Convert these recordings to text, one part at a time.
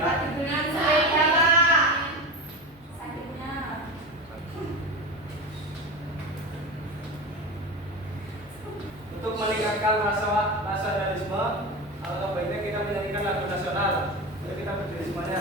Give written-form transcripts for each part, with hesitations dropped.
ya. Untuk meningkatkan rasa nasionalisme, alangkah baiknya kita menyanyikan lagu nasional. Jadi kita berdiri semuanya.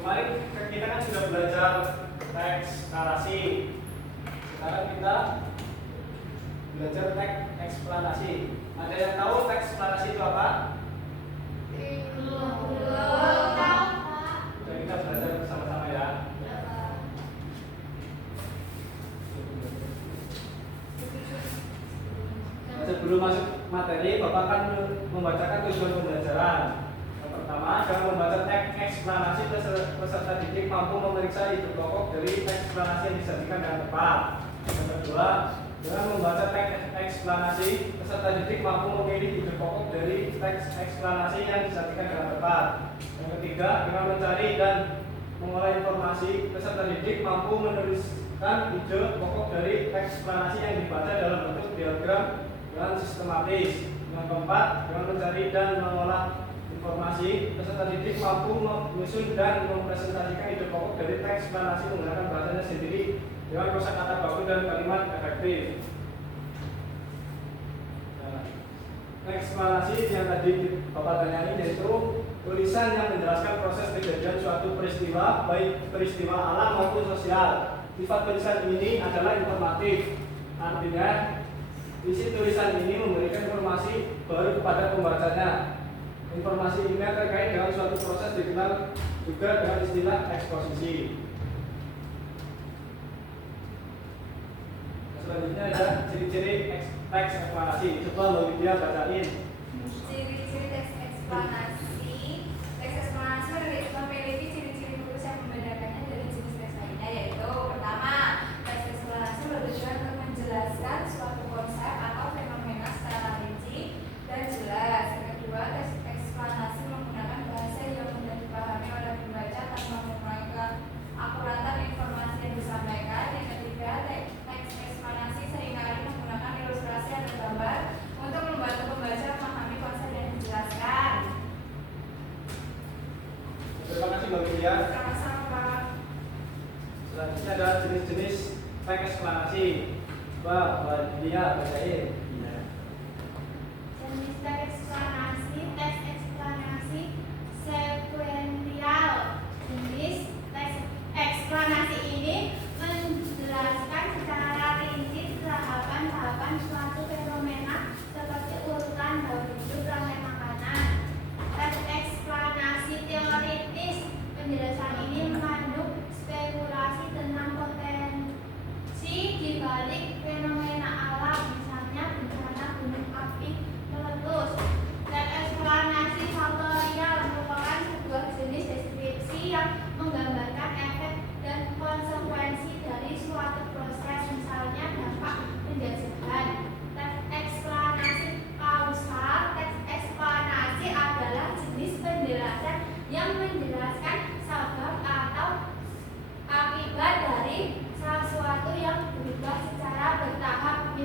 Kemarin kita kan sudah belajar teks narasi. Sekarang kita belajar teks eksplanasi. Ada yang tahu teks eksplanasi itu apa? Jadi kita belajar bersama-sama ya. Sebelum masuk materi, Bapak akan membacakan tujuan pembelajaran. Pertama, dengan membaca teks eksplanasi, peserta didik mampu memeriksa ide pokok dari teks eksplanasi yang disajikan dengan tepat. Yang kedua, dengan membaca teks eksplanasi, peserta didik mampu memilih ide pokok dari teks eksplanasi yang disajikan dengan tepat. Yang ketiga, dengan mencari dan mengolah informasi, peserta didik mampu menuliskan ide pokok dari teks eksplanasi yang dibaca dalam bentuk diagram dengan sistematis. Yang keempat, dengan mencari dan mengolah informasi, peserta didik mampu menyusun dan mempresentasikan ide pokok dari teks eksplanasi menggunakan bahasanya sendiri dengan kosakata baku dan kalimat efektif. Teks eksplanasi yang tadi Bapak tanyai yaitu tulisan yang menjelaskan proses kejadian suatu peristiwa, baik peristiwa alam maupun sosial. Sifat tulisan ini adalah informatif, artinya isi tulisan ini memberikan informasi baru kepada pembacanya. Informasi ini terkait dengan suatu proses dikenal juga dengan istilah eksposisi. Selanjutnya ada ciri-ciri teks eksplanasi. Coba Mbak Widya bacain. Ciri-ciri teks eksplanasi. Teks eksplanasi memiliki ciri-ciri khusus yang membedakannya dari jenis teks lainnya, yaitu pertama, teks eksplanasi bertujuan untuk menjelaskan suatu konsep atau fenomena secara rinci dan jelas. Yang kedua, teks eksplanasi menggunakan bahasa yang mudah dipahami oleh pembaca tanpa mengurangi keakuratan informasi yang disampaikan. Yang ketiga, teks eksplanasi seringkali menggunakan ilustrasi atau gambar untuk membantu pembaca memahami konsep yang dijelaskan. Terima kasih Mbak Widya. Sama-sama, Pak. Selanjutnya ada jenis-jenis teks eksplanasi. Mbak Widya bacain. Jenis teks eksplanasi sekuensial. Jenis teks eksplanasi ini menjelaskan secara rinci tahapan-tahapan suatu fenomena seperti urutan daur hidup rantai makanan. Teks eksplanasi teoritis. Penjelasan ini mengandung spekulasi tentang potensi di balik fenomena alam, misalnya bencana gunung api meletus. Teks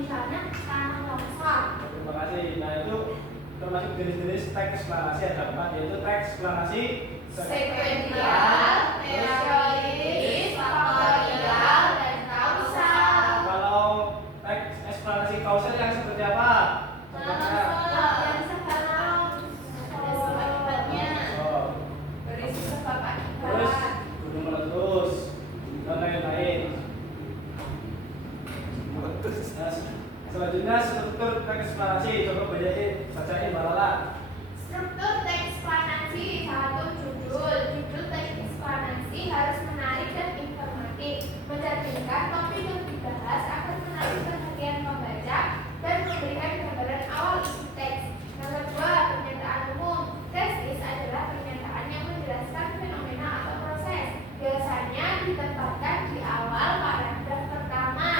misalnya tanah longsor. Terima kasih. Nah itu termasuk jenis-jenis teks eksplanasi ada 4, yaitu teks eksplanasi Sekuensial, teoritis, faktorial, dan kausal. Kalau teks eksplanasi kausal yang seperti apa? Contohnya. Yang sekarang Ada sebab akibatnya. Oh, Berisi sebab terus akibat. gunung meletus dan lain-lain. Nah, selanjutnya struktur teks eksplanasi. Coba bacain Mbak Lala. struktur teks eksplanasi. 1. Judul teks eksplanasi harus menarik dan informatif, mencerminkan topik yang dibahas akan menarik perhatian pembaca dan memberikan gambaran awal isi teks. Yang kedua, pernyataan umum. Tesis adalah pernyataan yang menjelaskan fenomena atau proses, biasanya ditempatkan di awal paragraf pertama.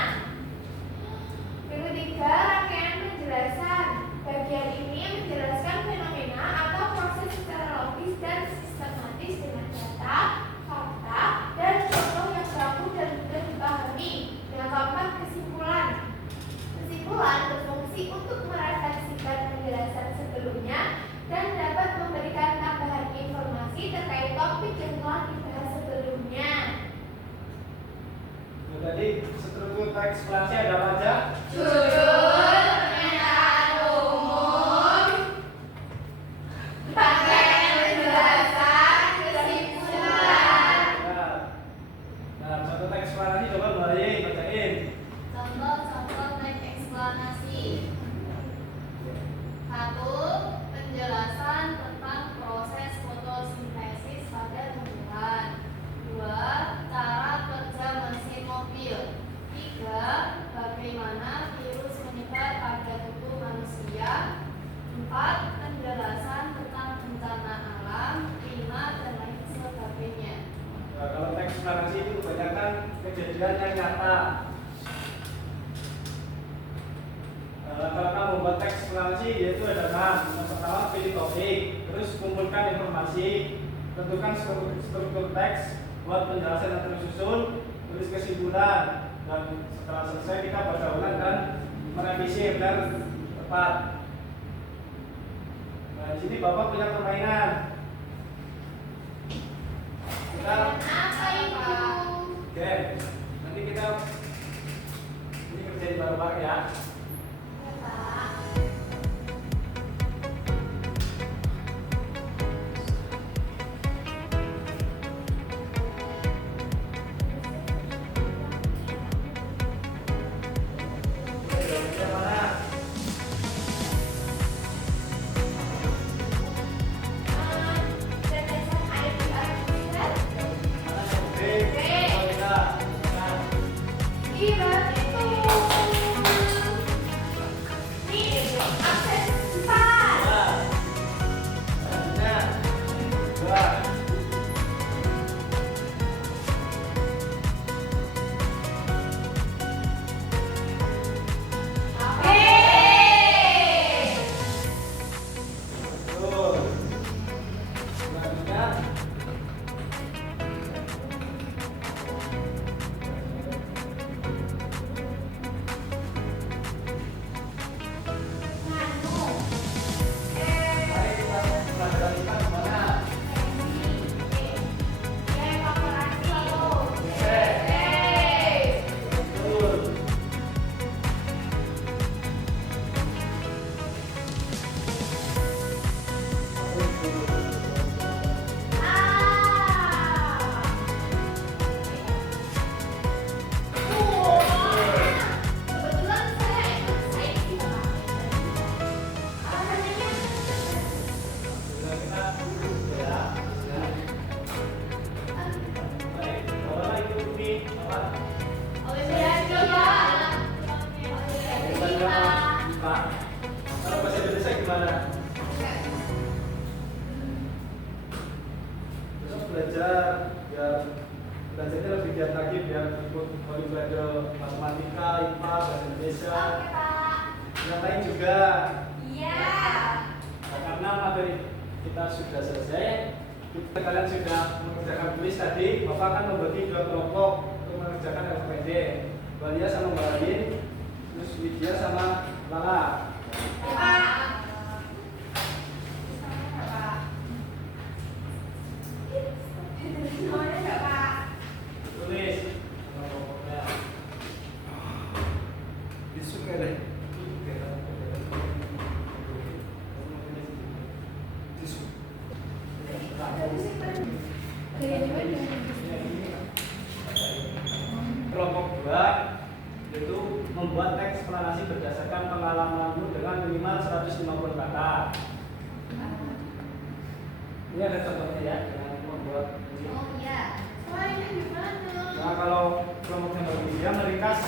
Yang ketiga, rangkaian penjelasan. Bagian ini menjelaskan fenomena atau proses secara logis dan sistematis dengan data, fakta, dan contoh yang baku dan mudah dipahami. Yang keempat, kesimpulan. Kesimpulan berfungsi untuk merefleksikan penjelasan sebelumnya dan dapat memberikan tambahan informasi terkait topik yang telah dibahas sebelumnya. Nah, tadi struktur teks eksplanasi ada apa aja? Judul, pernyataan umum, rangkaian penjelasan, kesimpulan. Nah, contoh teks eksplanasi coba Mbak Ye bacain. Contoh-contoh teks eksplanasi. 1. Penjelasan tentang proses fotosintesis pada tumbuhan. 2. Cara kerja mesin mobil. 3. Bagaimana virus menyebar pada tubuh manusia. 4. Penjelasan tentang bencana alam. 5. Dan lain sebagainya. Nah, kalau teks eksplanasi itu kebanyakan kejadian yang nyata. Kalau kamu membuat teks eksplanasi yaitu ada 6. Yang pertama pilih topik, terus kumpulkan informasi, tentukan struktur teks, buat penjelasan yang tersusun, tulis kesimpulan, dan setelah selesai kita baca ulang dan merevisi benar tepat. Nah di sini Bapak punya permainan. Kita Apa itu? game. Nanti kita ini kerjain bareng-bareng ya. Yang mana? Tetesan air di artikel. Mana yang B? Oh, kita. Nah, Iya itu. Nih akses 4. dua. Selanjutnya dua. Betul. Selanjutnya mari kita pelajaran kita kemana? Betul. Sudah kita ya. Baik, bawa itu di apa? Pak. Kalau bahasa Indonesia gimana? Besok belajar biar belajarnya lebih giat lagi biar ikut olimpiade matematika, IPA, bahasa Indonesia, yang lain juga. Nah, karena materi kita sudah selesai, kalian sudah mengerjakan tulis tadi, Bapak akan membagi 2 kelompok untuk mengerjakan LPD. Balia sama Mbak Adin, terus Widya sama Lala. Tulis kelompoknya. Disuka deh. Kelompok 2 itu membuat teks eksplanasi berdasarkan pengalamanmu dengan minimal 150 kata. Ini ada contohnya ya dengan membuat ini. Oh iya. Wah, ini gimana? Nah kalau kelompoknya berbeda meringkas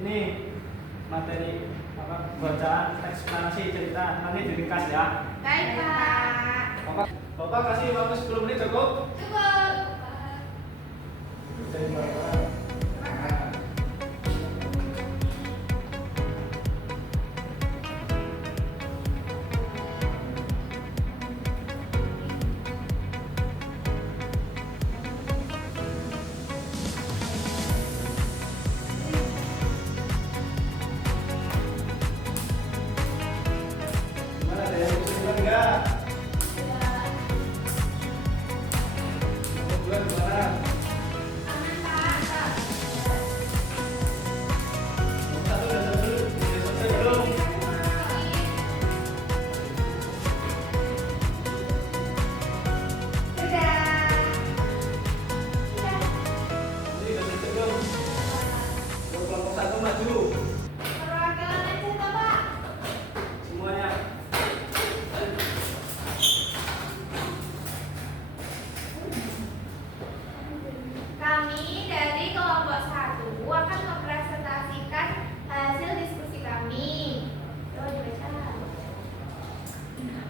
ini materi apa bacaan teks eksplanasi cerita nanti diringkas ya. Baik, Pak. Bapak kasih waktu 10 menit cukup? Cukup. Jadi Bapak. Gimana ada yang usul enggak? Bulan gimana? Satu udah selesai belum? Ini udah selesai belum? Kelompok 1 maju semuanya. Kami dari kelompok 1 akan mempresentasikan hasil diskusi kami. Coba dibaca.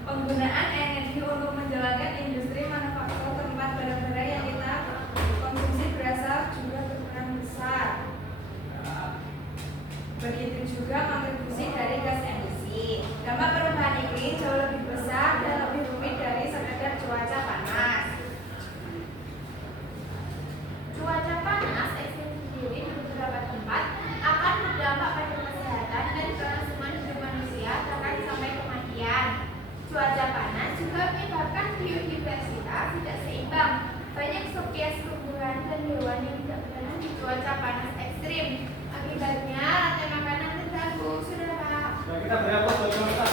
Penggunaan energi untuk menjalankan industri manufaktur tempat barang-barang yang kita konsumsi berasal juga berperan besar. Begitu juga kontribusi dari gas emisi. Dampak perubahan iklim jauh lebih besar dan lebih rumit dari sekedar cuaca panas. Cuaca panas ekstrim sendiri di beberapa tempat akan berdampak pada kesehatan dan kelangsungan hidup manusia bahkan sampai kematian. Cuaca panas juga menyebabkan biodiversitas tidak seimbang. Banyak spesies tumbuhan dan hewan yang tidak bertahan di cuaca panas ekstrim. Akibatnya rantai makanan terganggu. Sudah, Pak. Nah, kita beri aplaus buat kelompok 1.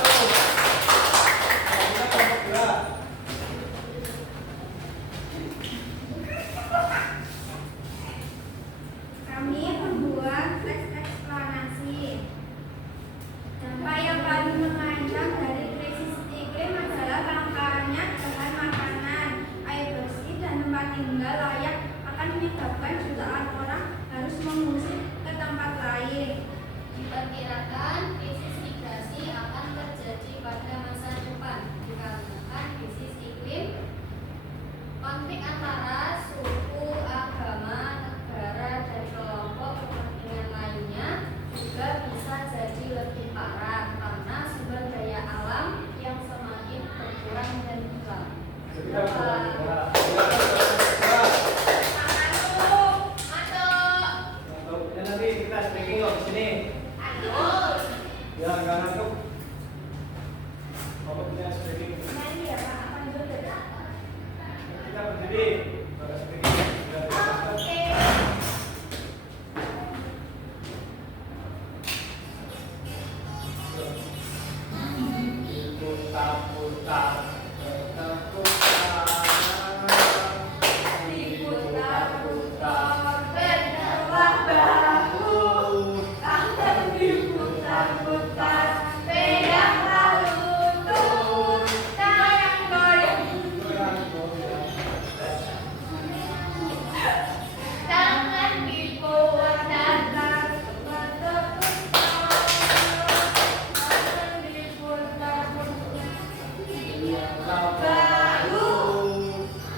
Nah, kita kelompok 2. Kami membuat teks eksplanasi. Dampak yang paling mengancam dari krisis iklim adalah langkanya bahan makanan, air bersih, dan tempat tinggal layak akan menyebabkan jutaan orang harus mengungsi ke tempat lain. Diperkirakan krisis migrasi akan terjadi pada masa depan dikarenakan krisis iklim, konflik antara suku, agama, negara, dan kelompok kepentingan lainnya juga bisa jadi lebih parah karena sumber daya alam yang semakin berkurang dan hilang. Jadi kita kelompok 2. Untuk ini nanti kita speaking kok di sini. Ya, enggak ngantuk. Bapak punya speaking. Kita berdiri. Bapak speaking. Putar-putar. Diputar-putar. Berdalam bahu, tangan diputar-putar, pegang lalu turun, goyang-goyang, tangan diputar, tangan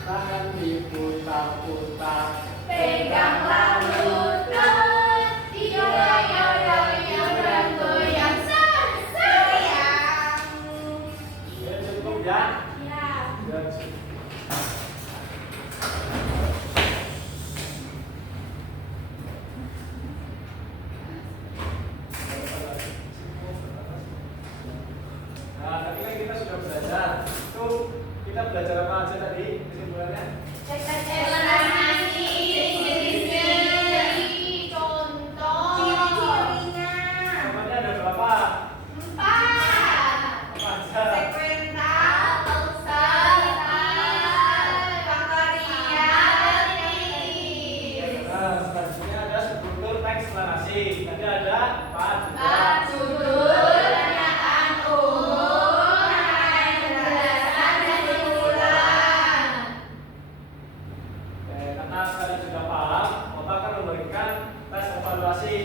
Tangan diputar-putar. pegang lalu turun, goyang-goyang dan goyang. belajar apa aja tadi kesimpulannya? Tes eksplanasi, ciri-ciri, contoh. Ciri-cirinya. Namanya ada berapa? 4. Apa aja? Sekvental, Faktorial. Nah, selanjutnya ada struktur teks eksplanasi. Tadi ada apa juga? Judul, pernyataan umum, rangkaian penjelasan, dan kesimpulan. Oke, karena kalian sudah paham, Bapak akan memberikan tes evaluasi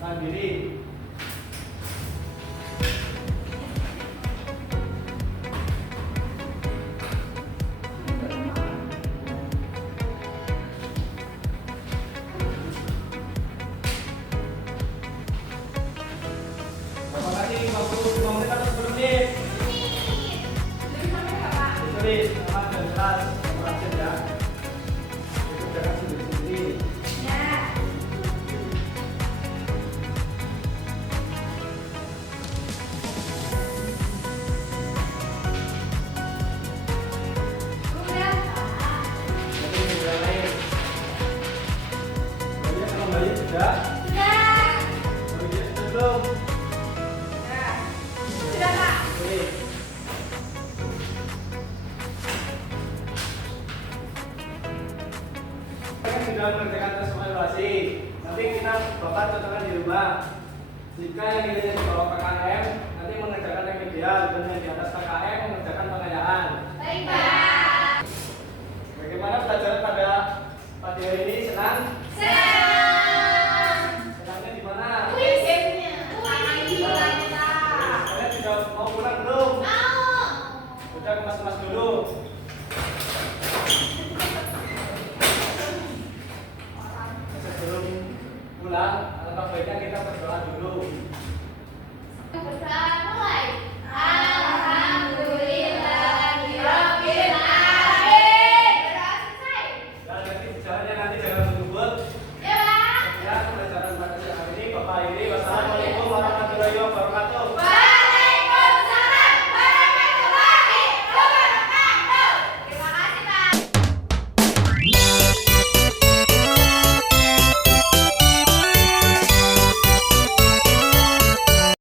mandiri. Bapak kasih 55 menit atau 10 menit? Lebih sampai berapa? Tulis nama dan kelas absen ya. Itu udah kasih di sini. ya. Udah. Jadi sudah lain. Jadi kalau balik sudah, Sudah. baliknya sudah belum. Ya. Sudah, Pak. Oke. Kita sudah mengerjakan tes evaluasi. Nanti kita bapak contohkan di rumah. Jika yang nilainya di bawah